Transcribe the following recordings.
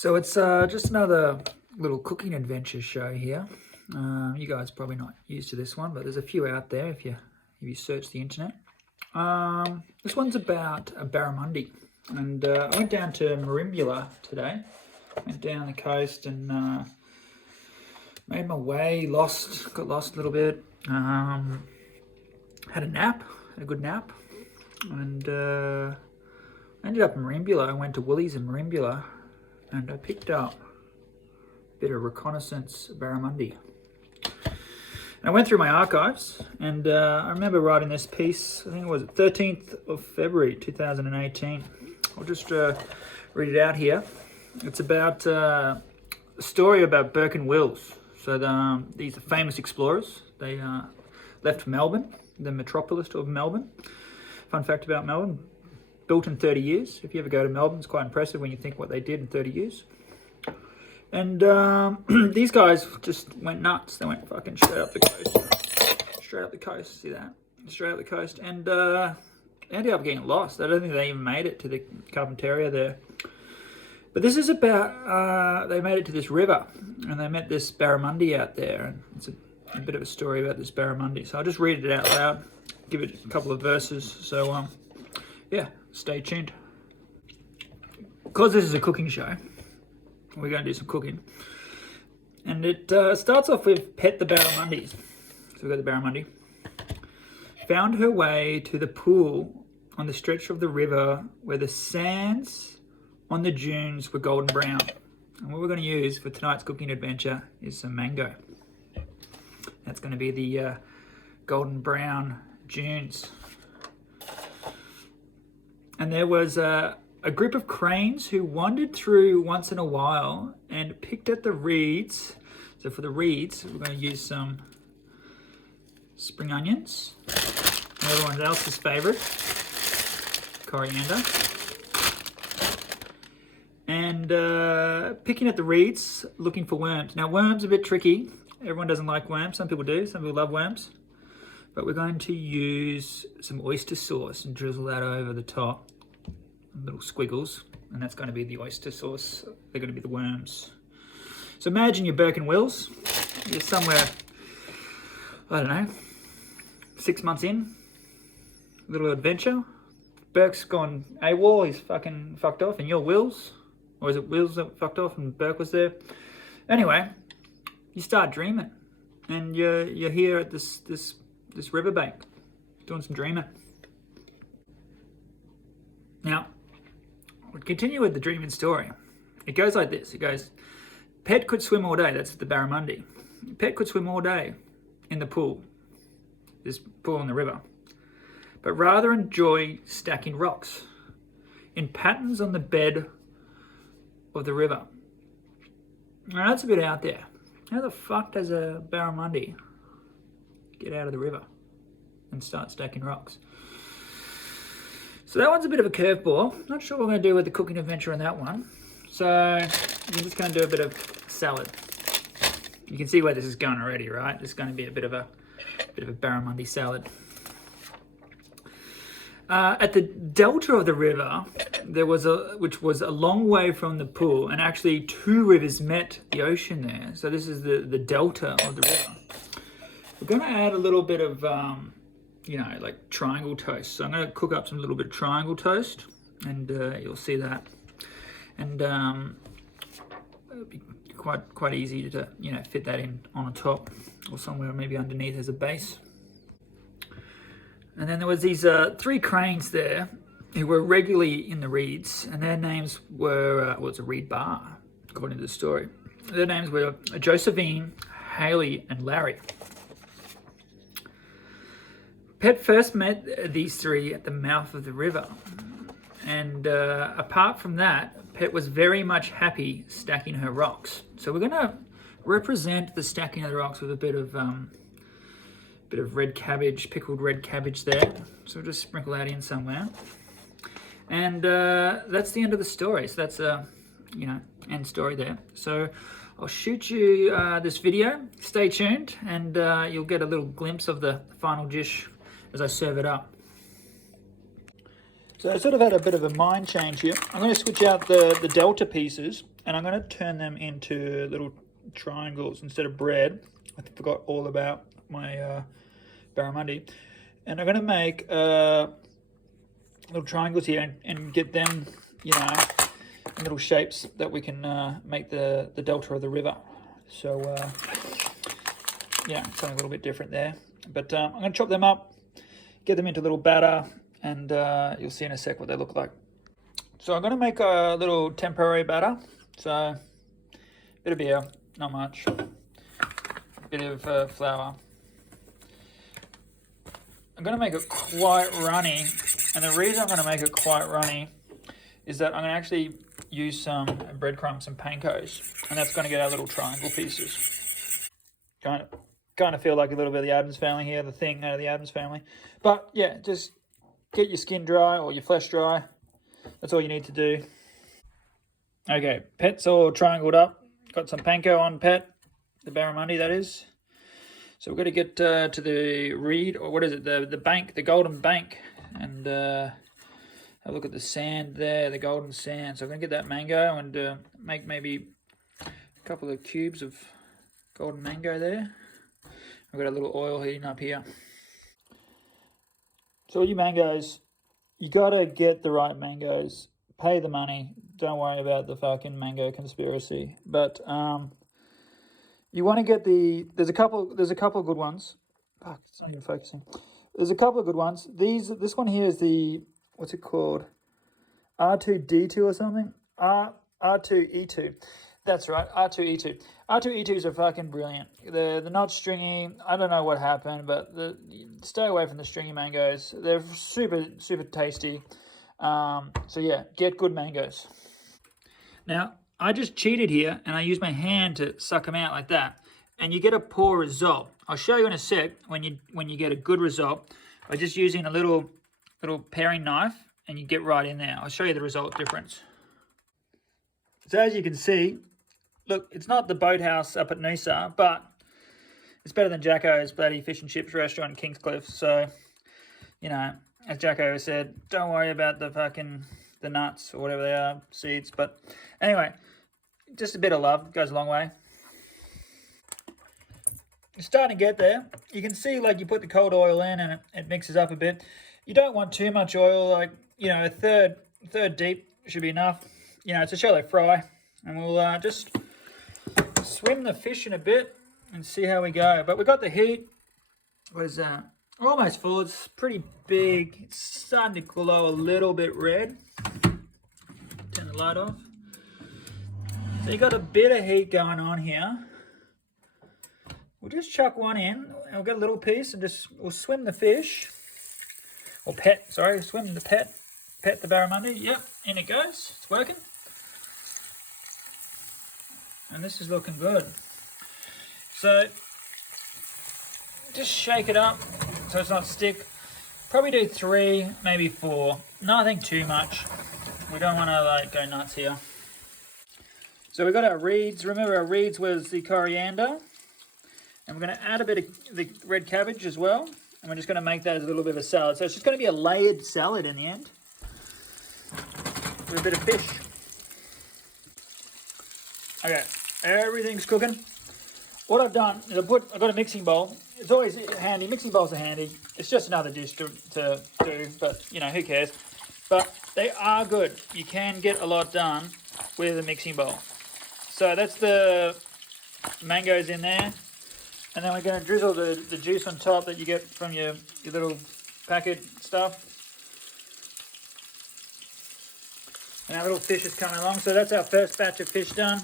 So it's just another little cooking adventure show here. You guys are probably not used to this one, but there's a few out there if you search the internet. This one's about a barramundi, and I went down to Merimbula today. Went down the coast and made my way. Got lost a little bit. Had a good nap, and ended up in Merimbula. I went to Woolies in Merimbula, and I picked up a bit of reconnaissance barramundi. And I went through my archives, and I remember writing this piece, I think it was 13th of February 2018. I'll just read it out here. It's about a story about Burke and Wills. So these are famous explorers. They left Melbourne, the metropolis of Melbourne. Fun fact about Melbourne, built in 30 years. If you ever go to Melbourne, it's quite impressive when you think what they did in 30 years. And these guys just went nuts. They went fucking straight up the coast. Straight up the coast, see that? Straight up the coast. And ended up getting lost. I don't think they even made it to the Carpentaria there. But this is about, they made it to this river, and they met this barramundi out there. And it's a bit of a story about this barramundi. So I'll just read it out loud, give it a couple of verses. So, yeah, stay tuned. Because this is a cooking show, we're going to do some cooking. And it starts off with Pet the Barramundi. So we've got the barramundi. Found her way to the pool on the stretch of the river where the sands on the dunes were golden brown. And what we're going to use for tonight's cooking adventure is some mango. That's going to be the golden brown dunes. And there was a group of cranes who wandered through once in a while and picked at the reeds. So for the reeds, we're going to use some spring onions, everyone else's favorite, coriander, and picking at the reeds, looking for worms. Now worms are a bit tricky. Everyone doesn't like worms. Some people do. Some people love worms. But we're going to use some oyster sauce and drizzle that over the top. Little squiggles, and that's going to be the oyster sauce. They're going to be the worms. So imagine you're Burke and Wills. You're somewhere, I don't know, 6 months in. Little adventure. Burke's gone AWOL, he's fucking fucked off, and you're Wills. Or is it Wills that fucked off and Burke was there? Anyway, you start dreaming, and you're here at this riverbank, doing some dreaming. Now, we'll continue with the dreaming story. It goes like this. It goes, Pet could swim all day. That's the barramundi. Pet could swim all day in the pool, this pool in the river, but rather enjoy stacking rocks in patterns on the bed of the river. Now, that's a bit out there. How the fuck does a barramundi get out of the river and start stacking rocks? So that one's a bit of a curveball. Not sure what we're going to do with the cooking adventure on that one. So I'm just going to do a bit of salad. You can see where this is going already, right? This is going to be a bit of a barramundi salad. At the delta of the river, there was which was a long way from the pool, and actually 2 rivers met the ocean there. So this is the delta of the river. We're going to add a little bit of like triangle toast. So I'm going to cook up some little bit of triangle toast, and you'll see that. And it'll be quite easy to fit that in on the top or somewhere maybe underneath as a base. And then there was these 3 cranes there who were regularly in the reeds, and their names were it's a reed bar according to the story. Their names were Josephine, Haley, and Larry. Pet first met these 3 at the mouth of the river, and apart from that, Pet was very much happy stacking her rocks. So we're going to represent the stacking of the rocks with a bit of red cabbage, pickled red cabbage there. So we'll just sprinkle that in somewhere, and that's the end of the story. So that's end story there. So I'll shoot you this video. Stay tuned, and you'll get a little glimpse of the final dish as I serve it up. So I sort of had a bit of a mind change here. I'm going to switch out the delta pieces and I'm going to turn them into little triangles instead of bread. I forgot all about my Barramundi. And I'm going to make little triangles here and get them, you know, in little shapes that we can make the delta of the river. So, yeah, something a little bit different there. But I'm going to chop them up, get them into little batter, and you'll see in a sec what they look like. So I'm going to make a little temporary batter. So a bit of beer, not much. A bit of flour. I'm going to make it quite runny. And the reason I'm going to make it quite runny is that I'm going to actually use some breadcrumbs and pancos. And that's going to get our little triangle pieces. Kind of feel like a little bit of the Addams family here, the thing out of the Addams family. But yeah, just get your skin dry or your flesh dry. That's all you need to do. Okay, pet's all triangled up. Got some panko on pet, the Barramundi that is. So we're going to get to the reed, or what is it, the bank, the golden bank, and have a look at the sand there, the golden sand. So I'm going to get that mango and make maybe a couple of cubes of golden mango there. I've got a little oil heating up here. So all you mangoes, you got to get the right mangoes. Pay the money. Don't worry about the fucking mango conspiracy. But you want to get there's a couple of good ones. Fuck, it's not even focusing. There's a couple of good ones. This one here is the, what's it called? R2D2 or something? R2E2. That's right, R2E2. R2E2s are fucking brilliant. They're not stringy. I don't know what happened, but stay away from the stringy mangoes. They're super, super tasty. So yeah, get good mangoes. Now, I just cheated here and I used my hand to suck them out like that. And you get a poor result. I'll show you in a sec when you get a good result by just using a little paring knife and you get right in there. I'll show you the result difference. So as you can see, look, it's not the boathouse up at Noosa, but it's better than Jacko's bloody fish and chips restaurant in Kingscliff. So, you know, as Jacko said, don't worry about the nuts or whatever they are, seeds. But anyway, just a bit of love goes a long way. You're starting to get there. You can see, like, you put the cold oil in and it mixes up a bit. You don't want too much oil, like, you know, a third deep should be enough. You know, it's a shallow fry. And we'll just swim the fish in a bit and see how we go. But we got the heat. What is that? We're almost full. It's pretty big. It's starting to glow a little bit red. Turn the light off. So you got a bit of heat going on here. We'll just chuck one in and we'll get a little piece and we'll swim the fish. Or pet, sorry, swim the pet the barramundi. Yep, in it goes. It's working. And this is looking good. So just shake it up so it's not stick. Probably do 3, maybe 4. Nothing too much. We don't want to like go nuts here. So we've got our reeds. Remember, our reeds was the coriander. And we're going to add a bit of the red cabbage as well. And we're just going to make that as a little bit of a salad. So it's just going to be a layered salad in the end. With a bit of fish. Okay, everything's cooking. What I've done is I've got a mixing bowl. It's always handy. Mixing bowls are handy. It's just another dish to do, but you know, who cares? But they are good. You can get a lot done with a mixing bowl. So that's the mangoes in there. And then we're going to drizzle the juice on top that you get from your little packet stuff. And our little fish is coming along. So that's our first batch of fish done.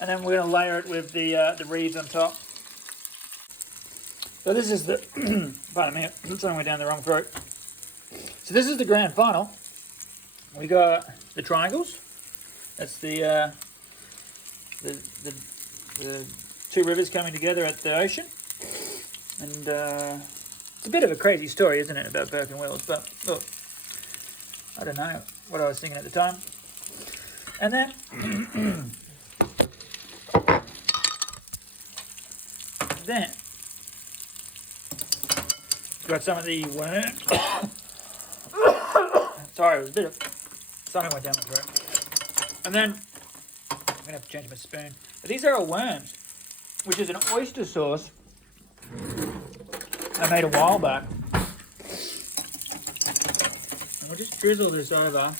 And then we're going to layer it with the reeds on top. So this is the, pardon me, it's only down the wrong throat. So this is the grand final. We got the triangles. That's the two rivers coming together at the ocean. And it's a bit of a crazy story, isn't it, about Burke and Wills? But look, I don't know what I was thinking at the time. And then got some of the worm. Sorry, it was a bit of something went down my throat. And then I'm gonna have to change my spoon. But these are our worms, which is an oyster sauce I made a while back. And we'll just drizzle this over.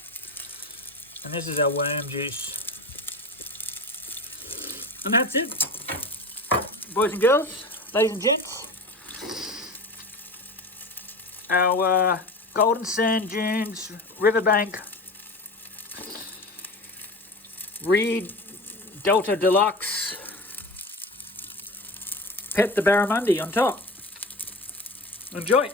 And this is our worm juice. And that's it. Boys and girls, ladies and gents. Our Golden Sand Dunes, Riverbank, Reed Delta Deluxe, Pet the Barramundi on top. Enjoy.